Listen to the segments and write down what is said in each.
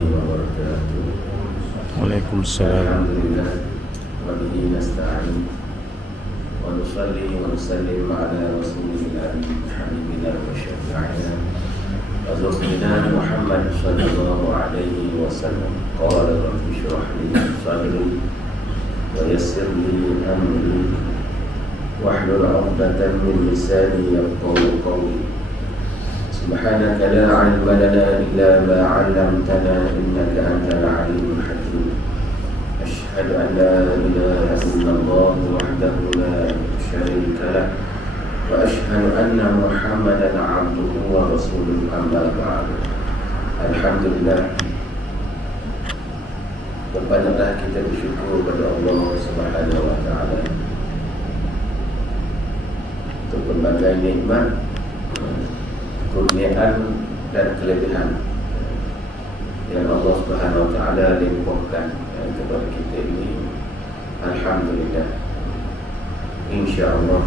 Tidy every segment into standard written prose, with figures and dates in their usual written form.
وبركاته. Waalaikumsalam. الحمد لله وبه نستعين ونصلي ونسلم على رسوله الأمين حبيبنا وشفيعنا وزوجنا محمد صلى الله عليه وسلم. قال رب اشرح لي صدري ويسر لي أمري واحلل عقدة من لساني يفقهوا قولي. سبحانك لا علم لنا إلا ما علمتنا إنك أنت العليم الحكيم. أشهد أن لا إله إلا الله وحده لا شريك له وأشهد أن محمدا عبده ورسوله أما بعد. Alhamdulillah, banyaklah kita bersyukur kepada Allah Subhanahu wa taala untuk berbagai nikmat, kurniaan dan kelebihan yang Allah Subhanahu wa taala limpahkan kepada kita ini. Alhamdulillah, insya-Allah.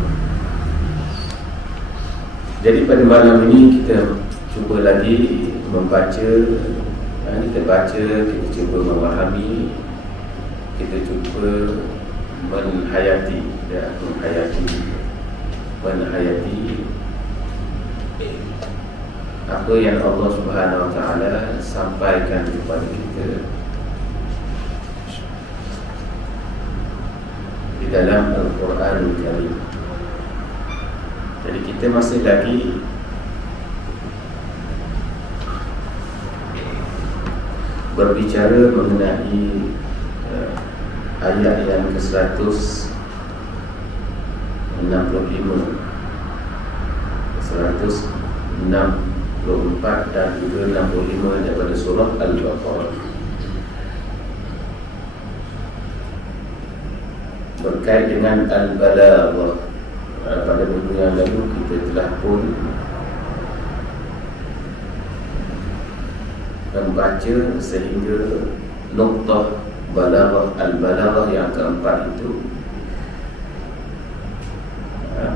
Jadi pada malam ini kita cuba lagi membaca, kita baca, kita cuba memahami, kita cuba menghayati apa yang Allah Subhanahu wa taala sampaikan kepada kita di dalam Al-Quranul Karim. Jadi kita masih lagi berbicara mengenai ayat yang ke-165, 164 dan juga 65 daripada surah Al-Baqarah, berkait dengan Al-Balaghah. Pada minggu yang lalu kita telah pun membaca sehingga nuktah balaghah, Al-Balaghah yang keempat itu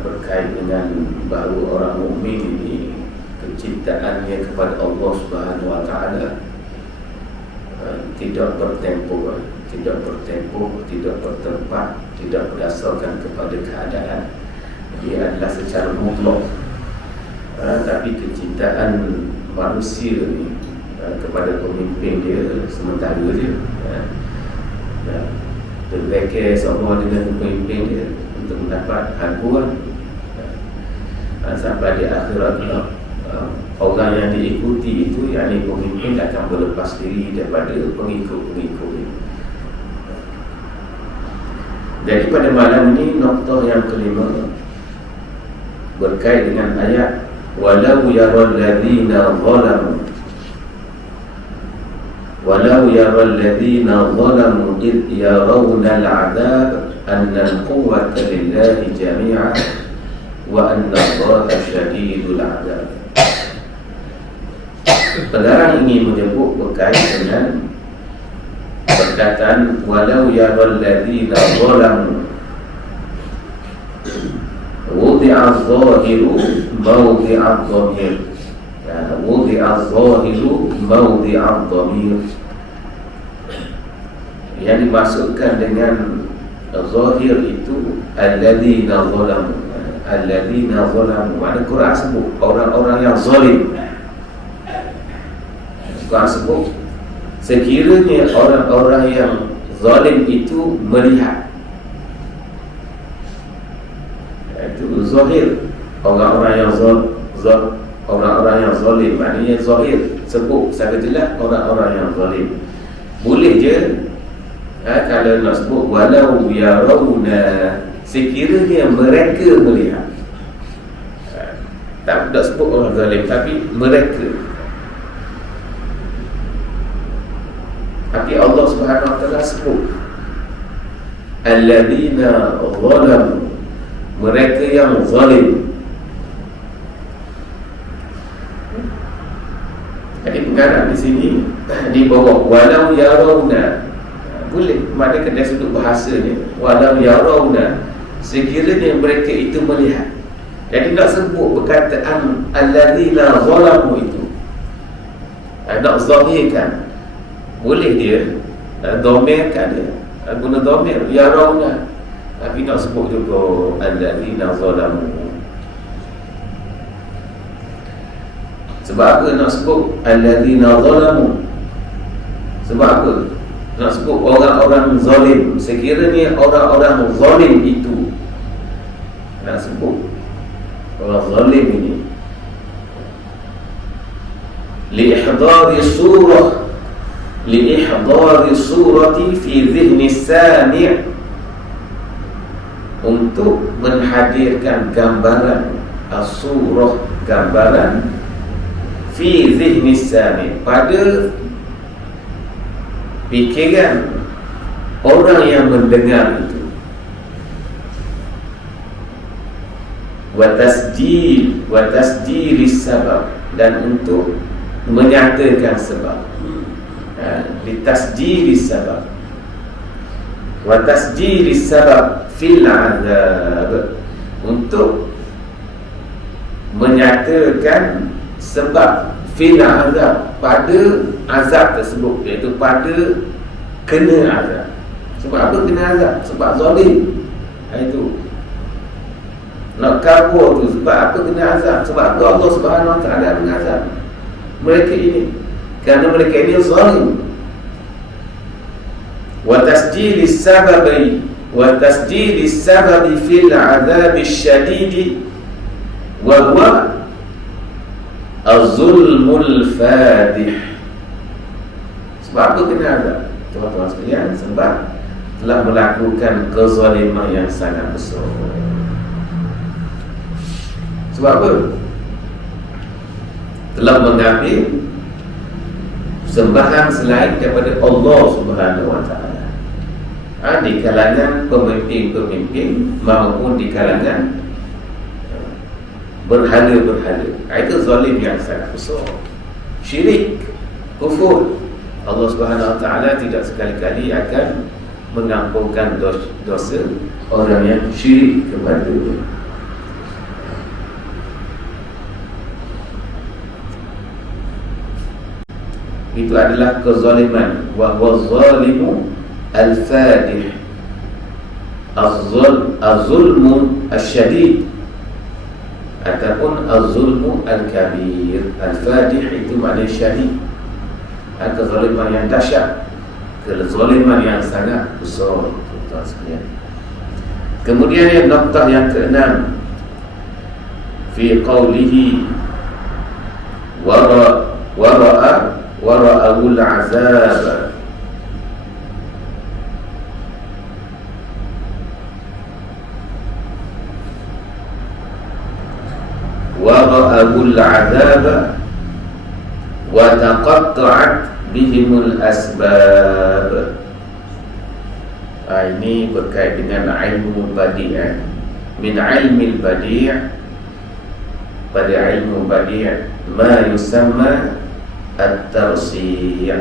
berkait dengan bahawa orang mukmin ini kecintaannya kepada Allah Subhanahu wa taala tidak bertempo, tidak bertempat, tidak berdasarkan kepada keadaan. Ia adalah secara mutlak. Tapi kecintaan manusia ni kepada pemimpin dia sementara je. Terbeker semua dengan pemimpin dia untuk mendapat hakuan. Sampai di akhirat orang yang diikuti itu, yakni pemimpin, akan berlepas diri daripada pengikut-pengikut. Jadi pada malam ini noktah yang kelima berkait dengan ayat walau yaral ladzina zalamu id yarawna al'adzab anna al-quwwata lillahi jami'an wa anna Allaha syadidul 'adzab. Pengarang ingin menyebut berkait dengan perkataan walau yaral ladzina zalamu wudi'a adh-dhahiru mawdi'a adh-dhamir. Wudi'a adh-dhahiru mawdi'a adh-dhamir, yang dimaksudkan dengan zahir itu alladzina zalamu. Alladzina zalamu, makna Quran sebut orang-orang yang zalim. Quran sebut sekiranya orang-orang yang zalim itu melihat, itu zahir. Orang-orang yang orang-orang yang zalim, maknanya zahir, sebut secara jelas orang-orang yang zalim. Boleh je kalau nak sebut walau yarawna, sekiranya mereka melihat. Tak sebut orang zalim, tapi mereka. Tapi Allah Subhanahu wa taala sebut alladzina zalamu, mereka yang zalim. Jadi pengarang di sini di bawah walau yarawna, boleh maknanya dari sudut bahasanya walau yarawna, sekiranya mereka itu melihat. Jadi nak sebut perkataan alladzina zalamu itu, nak zahirkan boleh dia domirkan dia, guna domir yarawna, tapi nak sebut juga alladzina zalamu. Sebab apa nak sebut alladzina zalamu? Sebab apa nak sebut orang-orang zalim? Sekiranya orang-orang zalim itu nak sebut orang zalim ini, liihdari surati fi dhihni sami', untuk menghadirkan gambaran as-surah, gambaran fi dhihni sami', pada pikiran orang yang mendengar itu, wa tasjil sabab, dan untuk menyatakan sebab, litasjil sabab, wa tasjil sabab fil azab, untuk menyatakan sebab fil azab, pada azab tersebut, iaitu pada kena azab. Sebab apa kena azab? Sebab zalim. Itu nak kabur tu, sebab apa kena azab? Sebab Allah Subhanahu Wa Taala mengazab mereka ini, kerana mereka ini zalim. Wa tasjilis sababi fil azab syadid wa huwa az-zulmul fadih. Sebab apa kena azab? Tuan-tuan sekalian, sebab telah melakukan kezaliman yang sangat besar. Sebab apa? Telah mengambil sembahan selain daripada Allah Subhanahu Wa Taala, di kalangan pemimpin-pemimpin maupun di kalangan berhala-berhala. Itu zalim yang sangat besar. Syirik, kufur. Allah Subhanahu Wa Taala tidak sekali-kali akan mengampunkan dosa orang yang syirik kepada Dia. Itu adalah kezaliman. Wa huwa zalimu al-fadih, az-zulmu al-syadid, ataupun az-zulmu al-kabir. Al-fadih itu maknanya syadid, kezaliman yang dahsyat, kezaliman yang sangat besar, tuan-tuan sekalian. Kemudian yang noktah yang keenam, fi qawlihi wara'ul azab, wara'ul azab wa taqatta'at bihimul asbab. Ini berkait dengan ilmu badi', min ilmil badi', pada ilmu badi' ma yusamma at-tarsi'.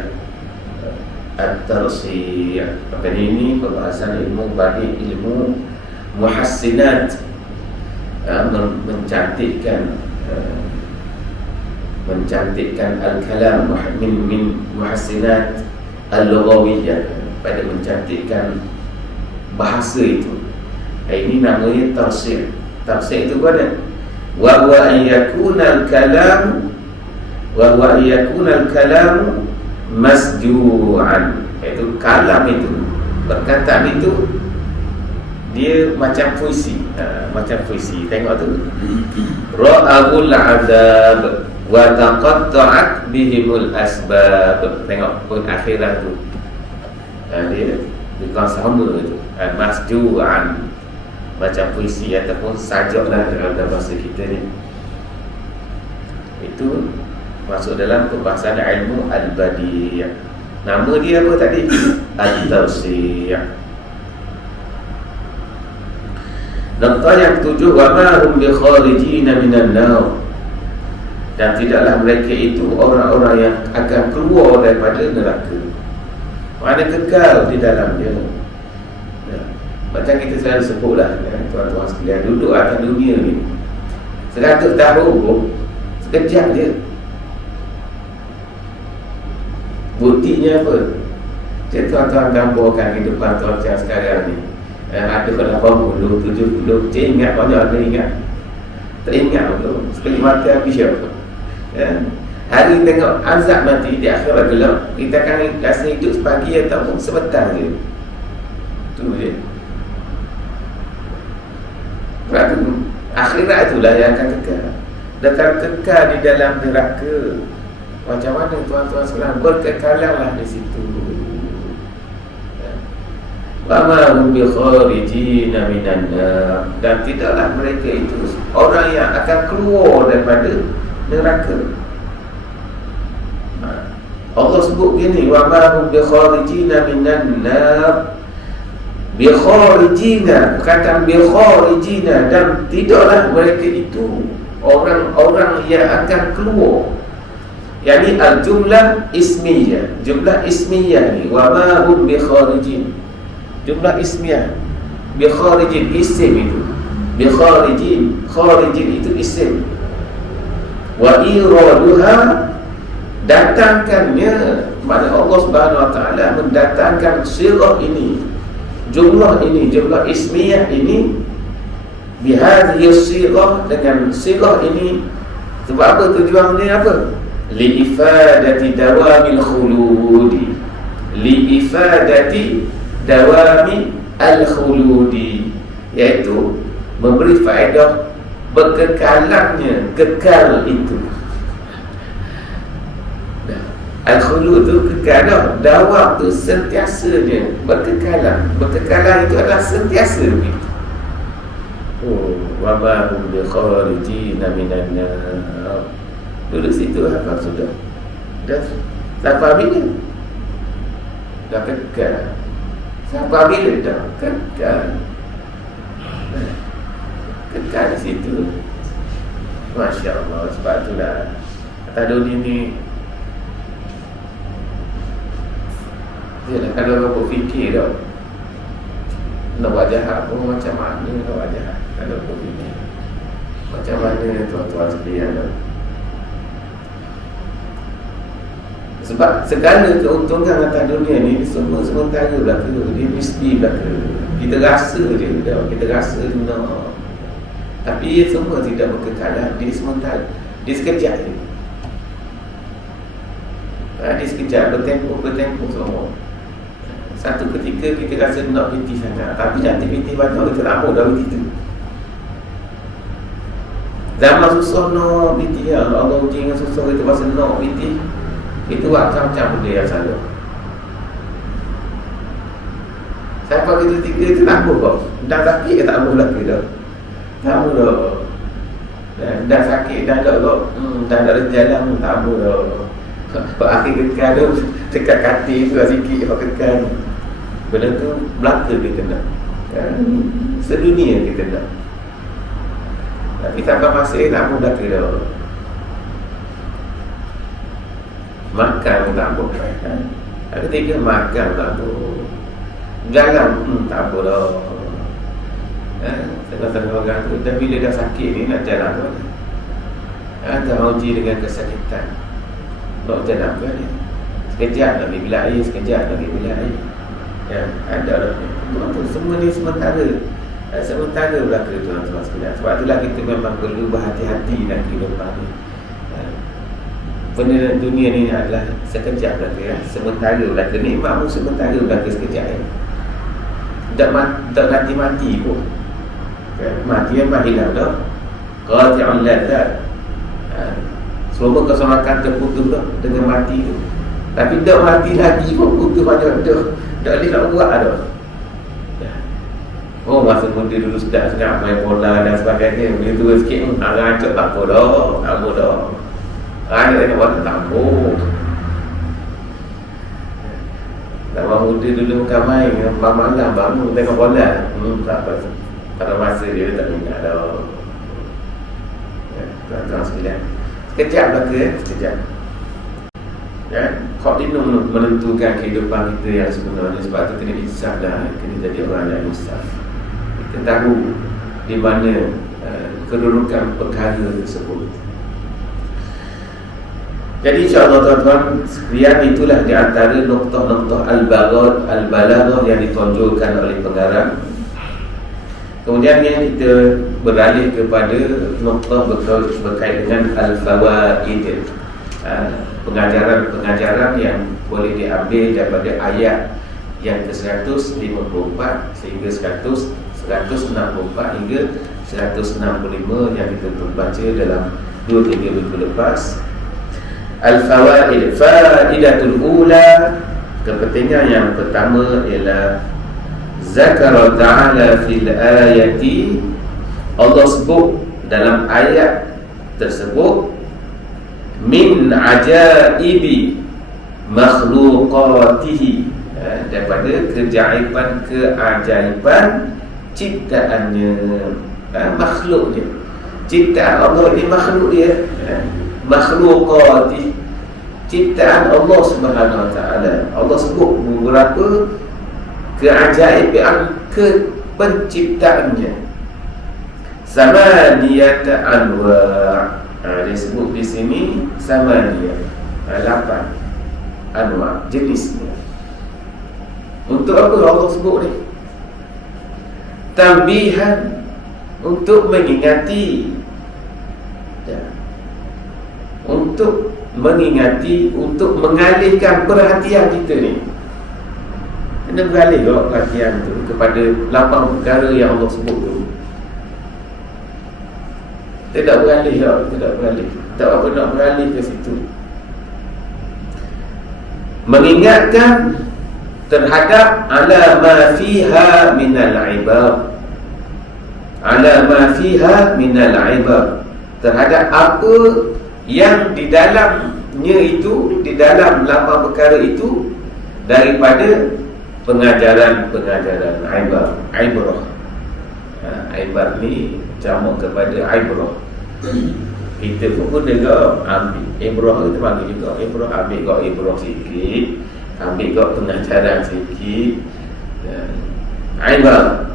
At-tarsi', maka ini pembahasan ilmu badi', ilmu muhassinat, mencantikkan al-kalam, min muhassinat al-lughawiyyah, pada mencantikkan bahasa itu. Ini namanya tafsir. Tafsir itu pada wa huwa an yakuna al-kalam masju'an, itu kalam itu, perkataan itu dia macam puisi, macam puisi. Tengok tu, ra'abul azab wa taqatta'at bihimul asbab. Tengok pun akhirah tu, dia bukan sama tu, masju'an, macam puisi ataupun sajak lah dalam bahasa kita ni. Itu masuk dalam pembahasan ilmu al-badi'. Nama dia apa tadi? At-tafsir. Noktah yang ketujuh, wa ma hum bi kharijina minan nar, dan tidaklah mereka itu orang-orang yang akan keluar daripada neraka, mana kekal di dalamnya. Macam kita selalu sebutlah, tuan-tuan sekalian, duduk atas dunia ni 100 tahun pun sekejap je. Buktinya apa? Jadi tuan-tuan gambarkan kehidupan tuan-tuan sekarang ni. Ada 80, 70, cik ingat banyak ada ingat. Tak ingat tu. Sekali mati habis apa. Hari tengok azab nanti di akhirat gelap, kita akan rasa hidup sepagi ataupun sebentar je. Tu je. Berarti akhirat itulah yang akan kekal. Dan kekal di dalam neraka. Macam mana tuan-tuan sekalian, berkekalanlah di situ. Wa ma hum bi kharijina minan nar, dan tidaklah mereka itu orang yang akan keluar daripada neraka. Allah sebut gini, wa ma hum bi kharijina minan nar. Bi kharijina, kata bi kharijina, dan tidaklah mereka itu orang-orang yang akan keluar. Yani al-jumlah ismiyah. Jumlah ismiyah ni, wa ma hum bi kharijin. Jumlah ismiyah, bi kharijin, isim itu. Bi kharijin, kharijin itu isim. Wa iraduha, datangkannya, mana Allah Subhanahu Wa Taala mendatangkan sirah ini, jumlah ini, jumlah ismiyah ini, bihadhihi sirah, dengan sirah ini. Sebab apa tujuan ni apa? Li ifadati dawamil khuludi, li ifadati dawami al-khuludi, iaitu memberi faedah berkekalannya, kekal itu. Al-khulud tu kekal dah, dawam tu sentiasanya, berkekalan. Berkekalan itu adalah sentiasa begitu. Wa ma hum bi kharijina minan nar. Duduk situ apa sudah. Dah sampai bila? Dah kekal. Sampai bila dah kekal. Kekal di situ. Masya Allah. Sebab itulah atas dunia ni, yalah, kalau orang berfikir dah nak buat jahat pun macam mana nak buat jahat. Kalau berfikir macam mana tuan-tuan sekalian dah. Sebab segala keuntungan atas dunia ni semua sementara belaka. Dia mesti belaka. Kita rasa je dah, kita rasa no. Tapi semua tidak berkekalan. Dia sementara, dia sekejap je. Dia sekejap, bertempoh semua. Satu ketika kita rasa nak piti sangat, tapi cantik piti banyak, kita nak dah piti tu. Zaman susah nak piti, Allah uji dengan susah, kita rasa nak piti. Itu macam-macam benda yang salah. Siapa kita tiga itu tak apa kok. Dah sakit ke tak apa belaka dah. Tak apa dah. Dah sakit dah tak kok. Dah ada jalan pun tak apa dah. Sebab akhir kekal tu dekat katil tu lah sikit apa kekal. Benda tu belaka kita nak. Sedunia kita nak. Tapi sampai masa tak apa belaka dah. Makan pun tak apa. Ada tiga makan tak apa. Jalan tak apa dah. Setengah-setengah orang tu, dan bila dah sakit ni nak jalan tu ada uji dengan kesakitan. Nak jalan tu ni sekejap nak pergi bilik air, sekejap nak pergi bilik air. Ya, ada dah. Tuan-tuan, semua ni sementara. Sementara belaka tuan-tuan sekalian. Sebab itulah kita memang perlu berhati-hati dalam kehidupan ni. Benda dunia ni adalah sekejap belaka, ya. Sementara belaka, nikmat pun sementara belaka sekejap, ya. Tak mati pun, ya. Mati memang hilang dah. Qati'un ladzat, semua keselamatan terputus dah dengan mati tu. Tapi tak mati lagi pun putus banyak dah. Tak boleh nak buat dah, ya. Oh, masa muda dulu sedap-sedap main bola dan sebagainya. Bila tua sikit rancak tak apa dah. Tak apa dah. Ada yang buat tak boleh. Zaman muda dulu bukan main, malam bangun tengok bola. Tak apa. Pada masa dia tak ingat dah. Tuan-tuan sekalian, sekejap belaka, sekejap. Ya, Khatinum menentukan kehidupan kita yang sebenarnya. Sebab tu kena insaf dah, kena jadi orang yang insaf. Kita tahu di mana kedudukan perkara tersebut. Jadi insya-Allah tuan-tuan sekalian, itulah di antara noktah-noktah al-balaghah yang ditonjolkan oleh pengarang. Kemudian kita beralih kepada noktah berkait dengan al-fawaid, pengajaran-pengajaran yang boleh diambil daripada ayat yang ke-154 sehingga 164 hingga 165 yang kita baca dalam 2-3 minggu lepas. Al-fawaid, faidatul ula, kepentingan yang pertama ialah zakara ta'ala fil ayati, Allah sebut dalam ayat tersebut min ajaibi makhluqatihi, daripada keajaiban ciptaannya, makhluknya. Ciptaan Allah ini makhluk dia, makhluqati, ciptaan Allah Subhanahu Wa Taala. Allah sebut beberapa keajaiban penciptaannya. Samaniyata anwa', disebut di sini samaniyah, 8 anwa' jenisnya. Untuk apa Allah sebut ni? Tambihan, untuk mengingati, untuk mengingati, untuk mengalihkan perhatian kita ni. Kena beralih perhatian tu kepada 8 perkara yang Allah sebut tu. Tidak beralih, tidak beralih. Tak apa nak beralih ke situ. Mengingatkan terhadap ala ma fiha minal ibad, ala ma fiha minal ibad, terhadap apa yang di dalamnya itu, di dalam 8 perkara itu, daripada pengajaran-pengajaran ibrah. Ibrah ni jamak kepada ibrah. Kita pun guna ke ambil ibrah, kita panggil juga ibrah. Ambil kau ibrah sikit, ambil kau pengajaran sikit. Ibrah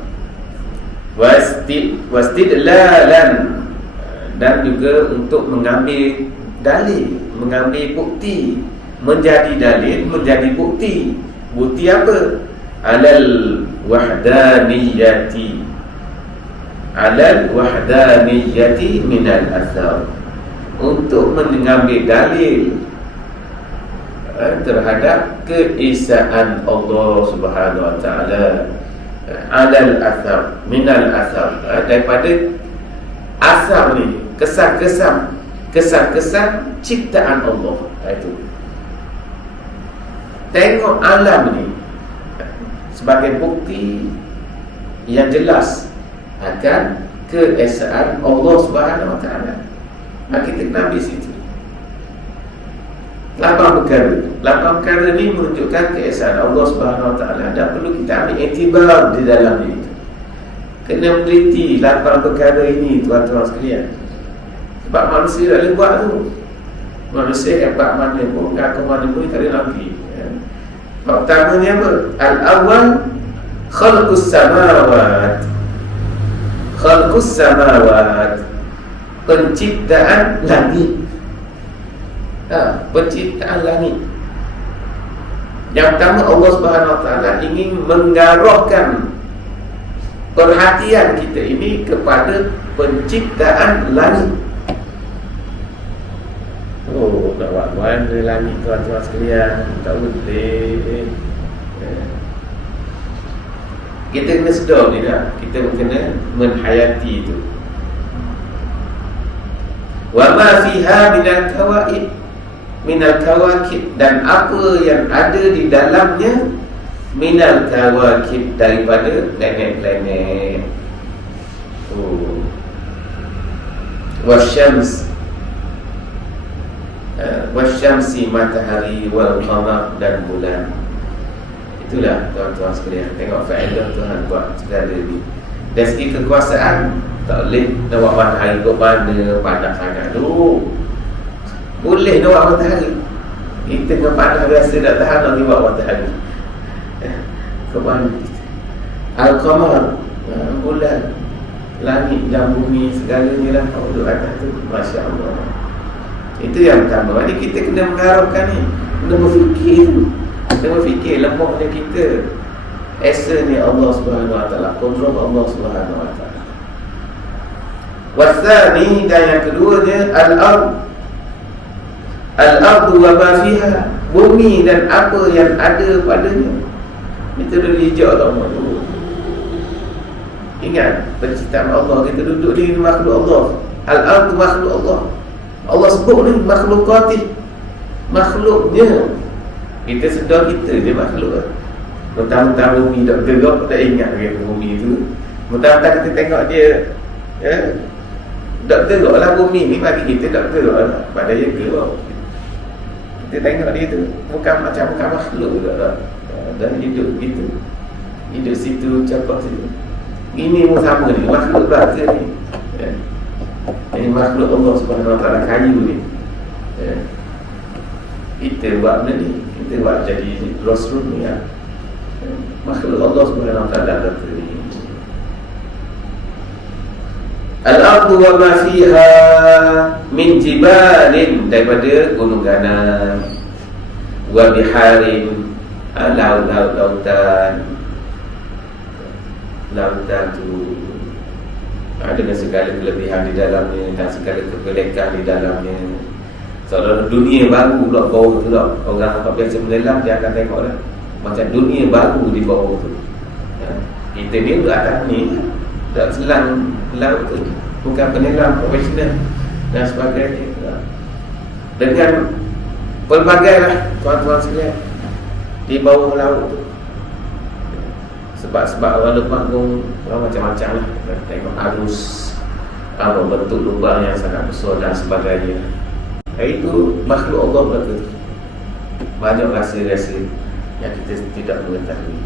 wastidlalan, dan juga untuk mengambil dalil, mengambil bukti, menjadi dalil, menjadi bukti. Bukti apa? Alal wahdaniyati, alal wahdaniyati minal athar, untuk mengambil dalil terhadap keesaan Allah Subhanahu Wa Taala. Alal athar, minal athar, daripada asar ni, kesan-kesan ciptaan Allah. Itu tengok alam ni sebagai bukti yang jelas akan keesaan Allah Subhanahu Wa Taala. Kita kena ambil situ 8 perkara ni menunjukkan keesaan Allah Subhanahu Wa Taala. Dan perlu kita ambil iktibar di dalam itu. Kena meneliti 8 perkara ini, tuan-tuan sekalian. Sebab manusia tak boleh buat tu. Manusia hebat mana pun, ke mana pun, tak ada Nabi. Pertama ni apa? Al-awwal khalqus samawat. Khalqus samawat, penciptaan langit. Penciptaan langit. Yang pertama, Allah Subhanahu Wa Taala ingin mengarahkan perhatian kita ini kepada penciptaan langit. Oh, nak buat mana langit, tuan-tuan sekalian? Tak boleh. Kita kena sedar ni dah. Kita kena menhayati itu. Wa ma fiha minal kawaib, minal kawakib, dan apa yang ada di dalamnya minal kawakib, daripada planet-planet. Wasyams, wasyamsi, matahari, wal qamar, dan bulan. Itulah tuan-tuan sekalian, tengok faedah Tuhan buat segala ni. Dari segi kekuasaan, tak boleh nak buat matahari kot mana, panas sangat tu. Boleh nak buat matahari. Kita dengan panas biasa tak tahan lagi buat matahari. Ke mana kita? Al-qamar, bulan, langit dan bumi, segalanya lah duduk atas tu. Masya Allah. Itu yang pertama. Jadi kita kena mengharapkan ni, kena berfikir tu, kena berfikir lemahnya kita. Esa ni Allah Subhanahu Wa Taala, kontrol Allah Subhanahu Wa Taala. Wasani, dan yang keduanya al-ard. Al-ardu wa ma fiha, bumi dan apa yang ada padanya. Kita dah hijau tak mahu. Ingat penciptaan Allah, kita duduk di makhluk Allah. Al-ardu makhluk Allah. Allah sebut ni makhlukati, makhluknya. Kita sedar kita je makhluk. Mentang-mentang bumi tak gerak, tak ingat ke bumi tu. Mentang-mentang kita tengok dia, tak gerak lah bumi ni, bagi kita tak gerak lah. Pada dia gerak. Kita tengok dia tu bukan makhluk juga. Dan hidup gitu, hidup situ, cakap situ. Ini pun sama ni, makhluk belaka ni. Ini makhluk Allah Subhanahu Wa Taala, kayu ni. Kita buat benda ni, kita buat jadi Rasul ni ya. Makhluk Allah Subhanahu Wa Taala kata ni. Al-ardu wa ma fiha min jibalin, daripada gunung ganan, wa biharin, lautan tu dengan segala kelebihan di dalamnya dan segala kepelekan di dalamnya. Seolah dunia baru pula bawah tu tak. Orang tak biasa menyelam, dia akan tengok lah macam dunia baru di bawah tu. Kita ni duduk atas ni, tak selang laut tu, bukan penyelam profesional dan sebagainya. Dengan pelbagai lah tuan-tuan sekalian di bawah laut tu. Sebab orang lemak pun orang macam-macam lah. Tengok arus, apa bentuk lubang yang sangat besar dan sebagainya. Itu makhluk Allah berkata. Banyak rasa-rasa yang kita tidak mengetahui.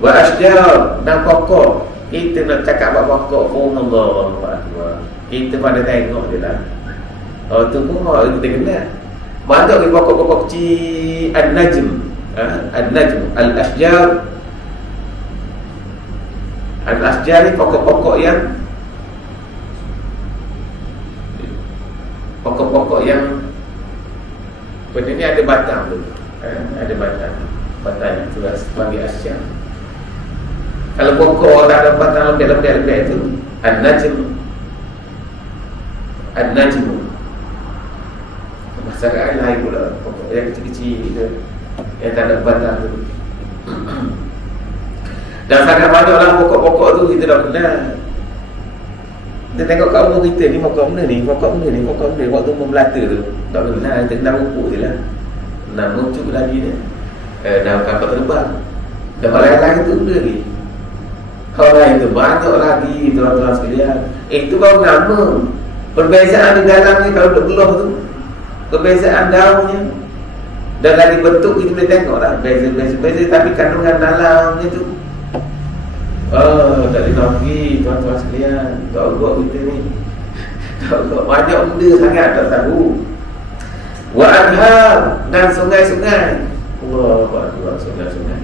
Wa asjar, dan pokok. Kita nak cakap apa pokok pun Allah Akbar. Kita pada tengok je lah. Oh tu pun orang kita kenal. Banyak lagi pokok-pokok kecil. An-najm, An-najm, Al-asjar. Al-asjar ni pokok-pokok yang benda ni ada batang tu. Ada batang yang tu sebagai asjar. Kalau pokok tak ada batang lembek-lembek tu, An-najm. An-najm. Masyarakat lain pula, pokok yang kecil-kecil tu, yang tak ada batang tu. Dan sangat banyaklah pokok-pokok tu kita dah kenal. Kita tengok kat rumah kita ni, pokok benda ni, waktu Melata tu tak kenal, kita kenal rumput je lah. Nama cukup lagi ni, nama kapal terbang. Dan orang lain tu benda ni, orang lain tu banyak lagi tuan-tuan sekalian. Itu baru nama. Perbezaan di dalam ni kalau duduk belah tu, perbezaan daunnya dan lagi bentuk kita boleh tengok lah beza-beza. Tapi kandungan dalamnya tu tak boleh pergi tuan-tuan sekalian. Tak buat kita ni, tak buat banyak benda sangat tak tahu. Wa anhar, dan sungai-sungai. Allah Akbar, sungai-sungai.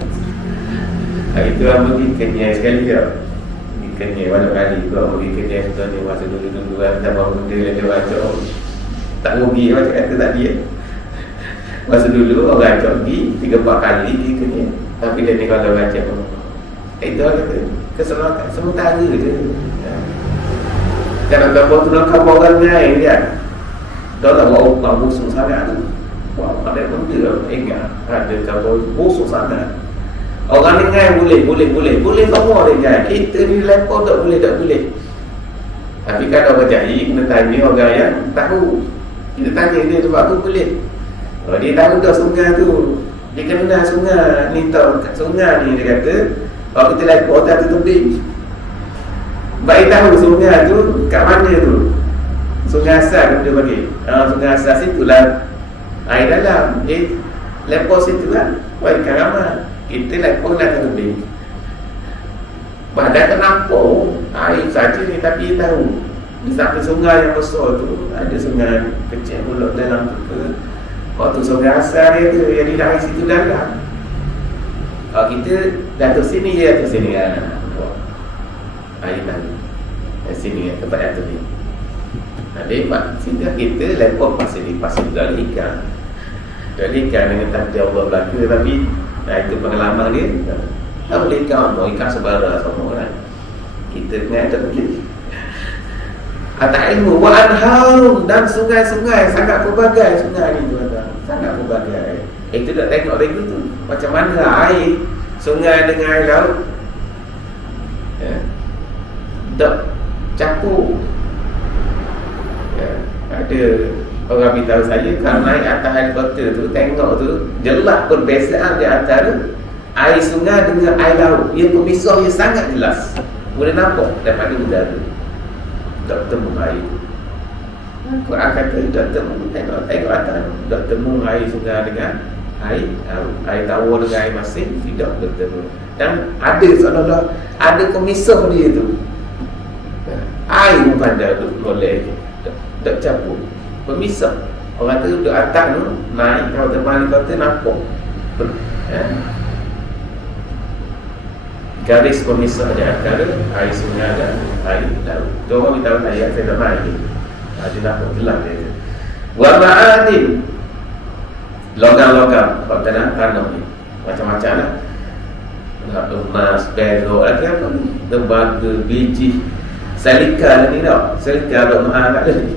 Itu orang pergi Kenyai sekali ke? Pergi Kenyai banyak kali. Kalau pergi Kenyai sebenarnya masa dulu-dulu kan, tambah benda yang dia baca tak rugi macam kata tadi. Masa dulu orang ajak pergi 3-4 kali pergi Kenyai. Tapi dia ni kalau baca itu orang kata keselamatan sementara je. Jangan gambar tu nak kau orang lain dia. Dah lah orang busuk sangat tu. Wah, ada benda ingat ada gambar busuk sangat. Orang ni kan boleh semua dia kan. Kita ni lepas tak boleh. Tapi kan orang jahil kena tanya orang yang tahu. Kita tanya dia sebab aku boleh. Kalau dia tahu dah sungai tu, dia kenal sungai ni, tahu sungai ni dia kata. Kalau kita lihat kota tu tebing, baik tahu sungai tu kat mana tu. Sungai asal dia bagi. Sungai asal situlah air dalam. Lepas situ lah. Baik ramai. Kita lepas nak ke tebing. Badan kenapa air saja ni, tapi dia tahu di samping sungai yang besar tu ada sungai kecil pula dalam tu ke. Waktu sungai asal dia tu yang dari situ dalam. Kita datuk sini je, datuk sini kan. Air tadi sini tempat yang tadi. Nikmat kita lepas pasal juga ikan. Dan ikan dengan takdir Allah berlaku, tapi itu pengalaman dia. Tak boleh ikan sebara sama orang. Kita kena ada begitu. Atak ilmu wa anharun, dan sungai-sungai sangat pelbagai sungai ni tuan-tuan. Sangat pelbagai. Kita nak tengok lagi tu macam mana air sungai dengan air laut tak campur. Ada orang beritahu saya kalau naik atas helikopter tu, tengok tu jelas perbezaan di antara air sungai dengan air laut. Ia pemisah yang sangat jelas, boleh nampak daripada udara. Tak temu air. Quran kata tak temu, tengok atas, tak temu air sungai dengan air laut, air tawar dengan air masin tidak bertemu. Dan ada seolah-olah ada pemisah dia tu. Air pun pandai boleh tak campur, pemisah. Orang tu duduk atas tu, naik kalau terbang helikopter nampak garis pemisah di antara air sungai dan air laut. Tu orang beritahu saya tak main ni. Dia nampak jelas dia. Wa ma'adin, logam-logam tanah ni macam-macam lah. Emas, perak, lagi apa ni, tembaga, biji, salika ni tau. Salika duk mahal kat ni.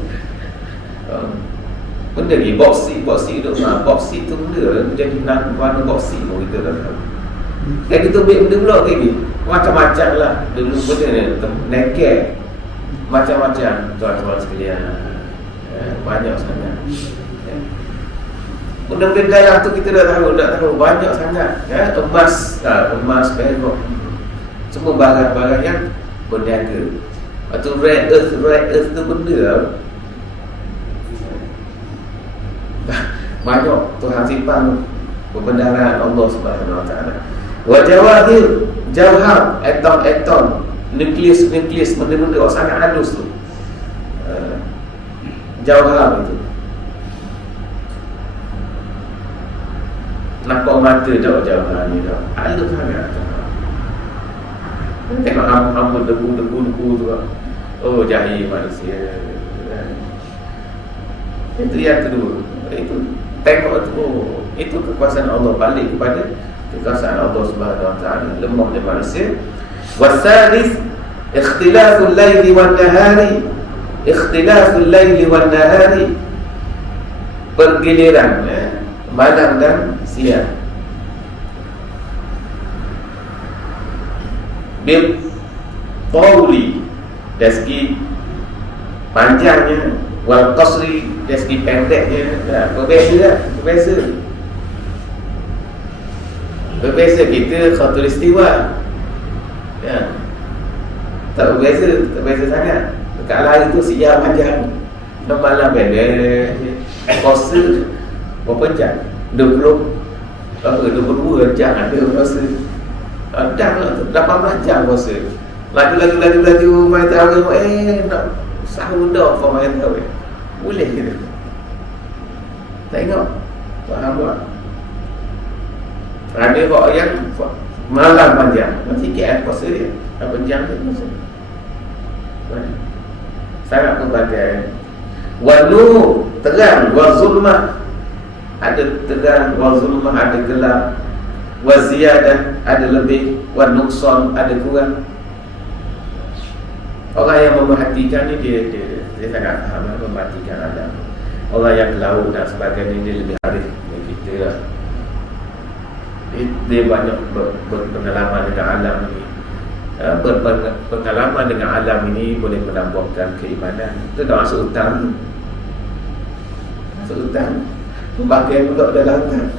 Benda ni boksit duk mahal. Boksit tu benda jadi warna boksit pun kita tak tahu. Kan kita ambil benda pula kayak ni, macam-macam lah. Dulu benda ni nekel, macam-macam tuan-tuan sekalian. Banyak sangat. Benda-benda dalam tu kita dah tahu banyak sangat. Emas, perak, semua barang-barang yang berniaga. Atau rare earth tu benda lah. Banyak Tuhan simpan perbendaharaan Allah Subhanahu Wa Taala. Wa jawahir, jawhar, atom, nukleus, benda-benda yang sangat halus tu. Jawhar itu. Nampak mata tak jawhar ni tak? Halus sangat. Tengok hamba debu tu. Oh, jahil manusia. Itu yang kedua. Itu tengok tu, itu kekuasaan Allah, balik kepada kekuasaan Allah Subhanahu Wa Taala, lemah di manusia. Wasalis ikhtilaful laili wan nahari, pergiliran malam dan siang. Bil qawli, dari segi panjangnya, wal qasri, dari segi pendeknya. Berbeza kita khatul istiwa. Tak berbeza sangat. Dekat lain tu siang panjang, malam pendek. Puasa berapa jam? 22 jam ada puasa. Dah lah tu 18 jam puasa. Laju main tahu nak sahur dah kau main tahu. Boleh kita tengok faham tak? Ada orang yang malam panjang, sikit puasa dia, berapa jam dia puasa. Sangat pelbagai. Walu, terang, wa zulmah, ada terang, wa zulmah, ada gelap, wa ziyadah, ada lebih, wa nuqsan, ada kurang. Orang yang memerhatikan ni dia sangat faham memerhatikan alam. Orang yang laut dan sebagainya dia lebih arif dari kita lah. Dia banyak berpengalaman dengan alam ini. Berpengalaman dengan alam ini boleh menambahkan keimanan. Itu dah masuk hutang. Pembagian pula dalam hutang.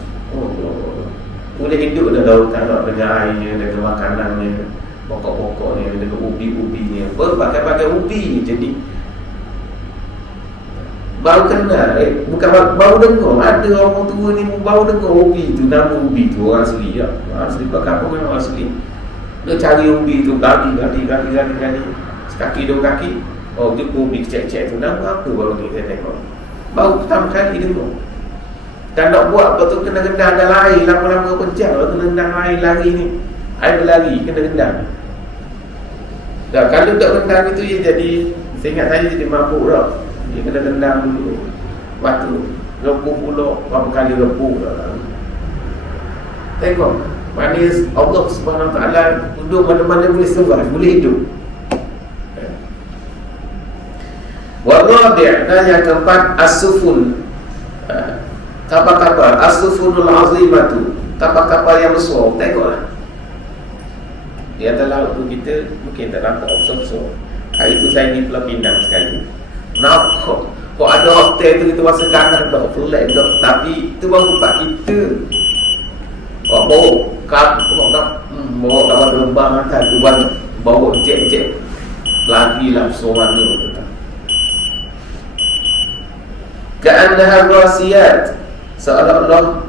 Boleh hidup dalam hutang dengan airnya, dengan makanannya, pokok-pokoknya, dengan ubi-ubinya, berbagai-bagai ubi. Jadi baru kenal, bukan baru dengar. Ada orang tua ni baru dengar ubi tu, nama ubi tu orang asli ya. Orang asli kat kampung memang asli. Dia cari ubi tu gali. Sekaki dua kaki. Oh, dia ubi kecil-kecil tu. Nama apa baru ni saya tengok. Baru pertama kali dengar. Dan nak buat betul kena rendam dalam air lama-lama pencang. Kena rendam air lari ni. Air berlari kena rendam. Dah, kalau tak rendam itu dia jadi, saya ingat saya jadi mabuk dah. Dia kena rendam dulu. Lepas tu repuh pula, berapa kali repuh dah. Tengok, manis Allah Subhanahu Wa Taala duduk mana-mana boleh survive, boleh hidup. Warabi', dan yang keempat as-sufun, kapal-kapal as-sufunul azimatu, kapal-kapal yang besar. Tengoklah di atas laut tu kita mungkin tak nampak besar-besar. Hari tu saya ni Pulau Pinang sekali, nampak kok ada hotel tu kita rasa kangen dah, flat dah, tapi tu baru tempat kita. Bawa kapal terbang atas tu, bawa jet-jet lagi lah seorang ni. Ka'annaha rasiyat, seolah-olah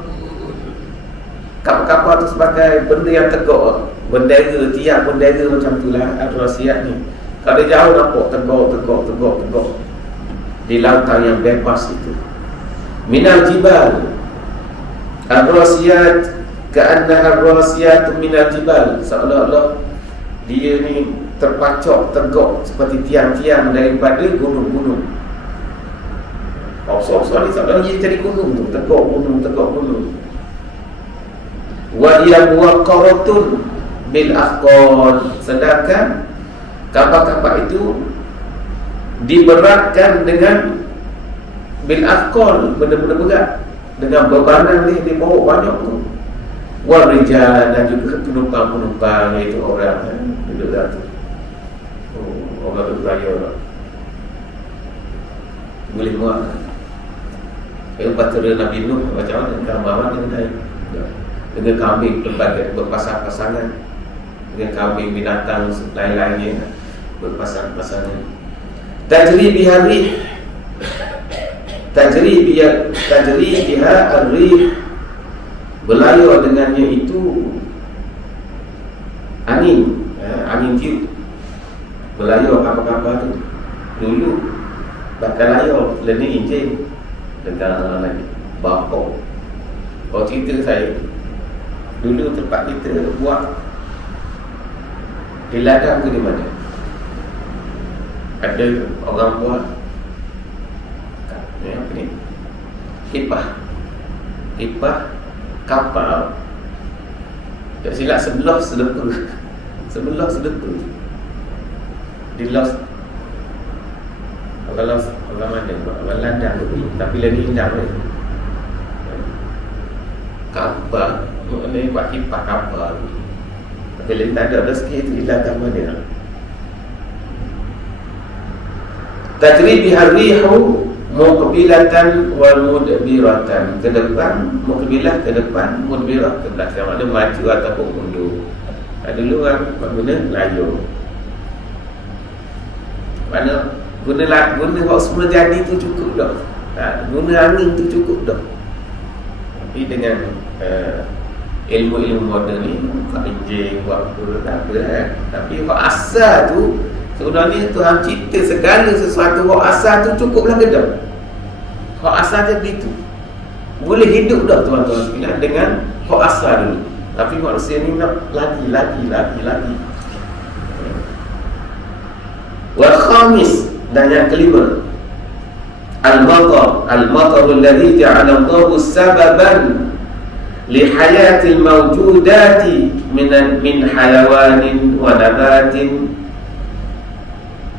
kapal-kapal tu sebagai benda yang tegak, bendera, tiang bendera macam tu lah ar-rasiyat ni. Kalau jauh nampak tegak di lautan yang bebas itu. Minal jibal, ar-rasiyat ka'annaha rasiyat minal jibal, seolah-olah dia ni terpacok tegak seperti tiang-tiang daripada gunung-gunung. Soal ni seolah dia jadi gunung tu, tegak gunung. Wa hiya muwaqqaratun bil afqal, sedangkan kapal-kapal itu diberatkan dengan bil afqal, benda-benda berat, dengan bebanan ni dibawa banyak tu. Wal rijal, dan juga penumpang-penumpang, iaitu orang duduk dah tu. Orang beraya lah, boleh muat. Batera Nabi Nuh macam mana gambaran dengan kambing berpasang-pasangan, dengan kambing binatang lain-lainnya berpasang-pasangan. Tajri biha ar-rih, berlayar dengannya itu angin, angin tiup. Berlayar kapal-kapal tu dulu bakal layar learning enjin dengan lagi bakok. Kalau cerita saya dulu tempat kita buat di ladang ke di mana, ada orang buat apa ni, kipah kapal. Tak silap sebelah sedepa di los. Kalau orang mana orang ladang tu, tapi lagi indah kapal, ni buat kipah kapal. Bila tak ada rezeki tu hilang kat mana. Tajri biha rihu muqbilatan wal mudbiratan, ke depan, muqbilah ke depan, mudbirah ke belakang, maknanya maju ataupun mundur. Dulu orang guna layar, mana guna waktu semula jadi tu cukup dah. Guna angin tu cukup dah. Tapi dengan ilmu-ilmu moden ni, buat enjin, buat apa, tak apa kan. Tapi hak asal tu sebenarnya Tuhan cipta segala sesuatu, hak asal tu cukuplah ke dah. Hak asal dia begitu, boleh hidup dah tuan-tuan sekalian dengan hak asal dulu. Tapi manusia ni nak lagi. Wal khamis, dan yang kelima, al-matar alladhi ja'ala Allahu sababan li hayatil mawjudati min hayawanin wa nabatin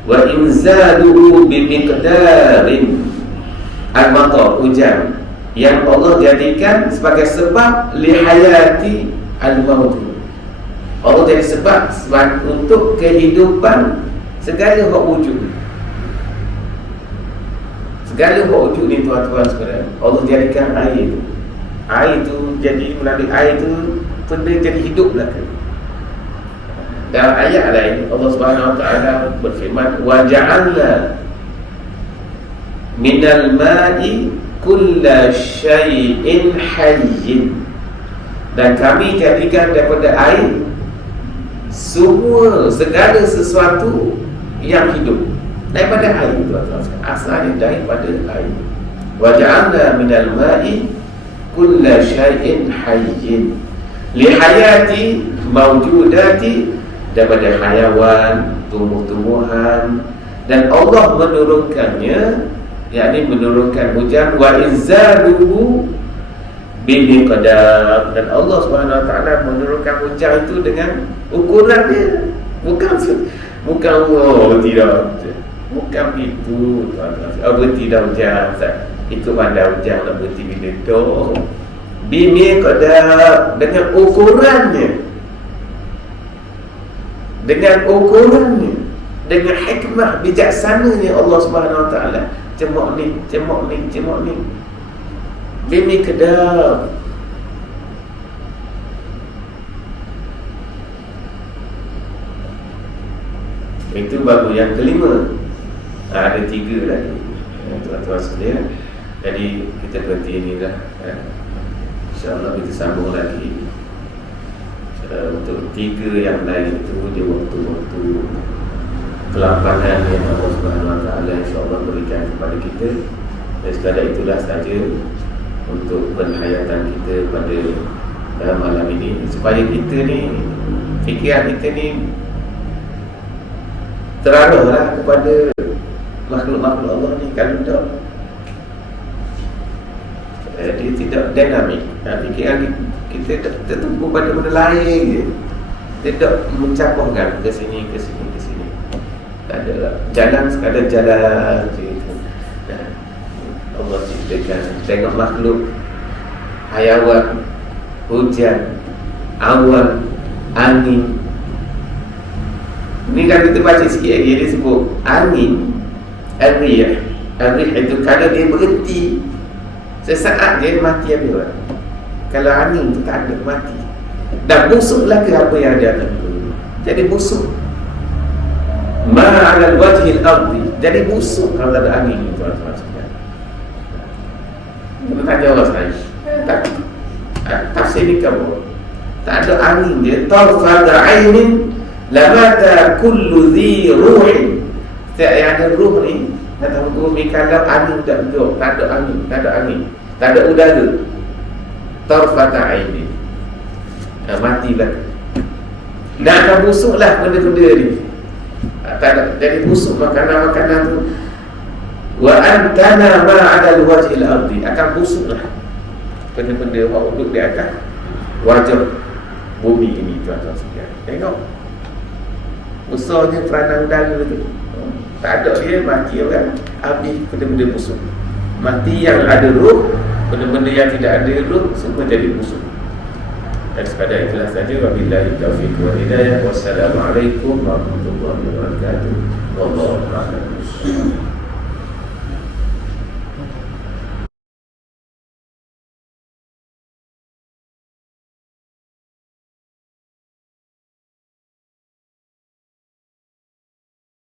wa inzaluhu bimiqdarin. Al-matar, hujan yang Allah jadikan sebagai sebab li hayati al-mawjud. Allah jadi sebab untuk kehidupan segala hak wujud. Segala hak wujud ni tuan-tuan sekalian, Allah jadikan air tu. Air tu jadi, melalui air tu benda jadi hidup belaka. Dalam ayat lain Allah Subhanahu Wa Taala berfirman, wa ja'alna minal ma'i kulla syai'in hayyin, dan kami jadikan daripada air segala sesuatu yang hidup. Daripada air, tuan-tuan, asalnya daripada air. Wa ja'alna minal ma'i kulla syai'in hayyin li hayati mawjudati, daripada hayawan, tumbuh-tumbuhan, dan Allah menurunkannya, yakni menurunkan hujan wa inzaluhu bimiqdar, dan Allah Subhanahu wa taala menurunkan hujan itu dengan ukuran dia, bukan tidak, bukan itu tuan-tuan. Berhenti dah hujan, itu pandai hujan nak berhenti bila tu. Bimiqdar, dengan ukurannya, dengan hikmah bijaksananya Allah Subhanahu wa taala. Cemok ni bimiqdar. Itu baru yang kelima. Ada 3 lagi, tuan-tuan sekalian. Jadi kita berhenti ni dah. InsyaAllah kita sambung lagi untuk 3 yang lain itu di waktu-waktu kelapangan yang Allah Subhanahu wa taala insya-Allah berikan kepada kita. Dan sekadar itulah saja untuk penghayatan kita pada malam ini, supaya kita ni, fikiran kita ni terarahlah kepada makhluk-makhluk Allah ni. Kalau tak, dia tidak dinamik. Fikiran kita tertumpu pada benda lain je, tidak mencampurkan ke sini. Tak ada jalan, sekadar jalan je. Allah ciptakan, tengok makhluk, hayawan, hujan, awan, angin. Ni kan kita baca sikit lagi, dia sebut angin, ar-rih itu kalau dia berhenti sesaat je mati habis. Kalau angin tu tak ada, mati. Dan busuklah ke apa yang ada atas tu. Jadi busuk. Ma'alal wajhil ardi, jadi busuk kalau tak ada angin, tuan-tuan sekalian. Kita tanya Allah sekali, tafsir ni kamu tak ada angin dia, tarfata ainin lamata kullu dhi ruhin. Setiap yang ada ruh ni datang bumi, kalau angin tak duduk, tak ada angin, tak ada udara, tarfata ainin, matilah. Dan akan busuklah benda-benda ni. Tak ada, jadi busuk makanan-makanan tu. Wa antana ma'adal wajhil ardi, akan busuklah benda-benda yang duduk di atas wajah bumi ini, tuan-tuan sekalian. Tengok besarnya peranan udara tu. Tak ada dia, mati orang, habis benda-benda busuk. Mati yang ada ruh, benda-benda yang tidak ada ruh semua jadi busuk. Dan sekadar itulah saja. Wabillahi taufiq wal hidayah. Wassalamualaikum warahmatullahi wabarakatuh. Wallahu a'lam.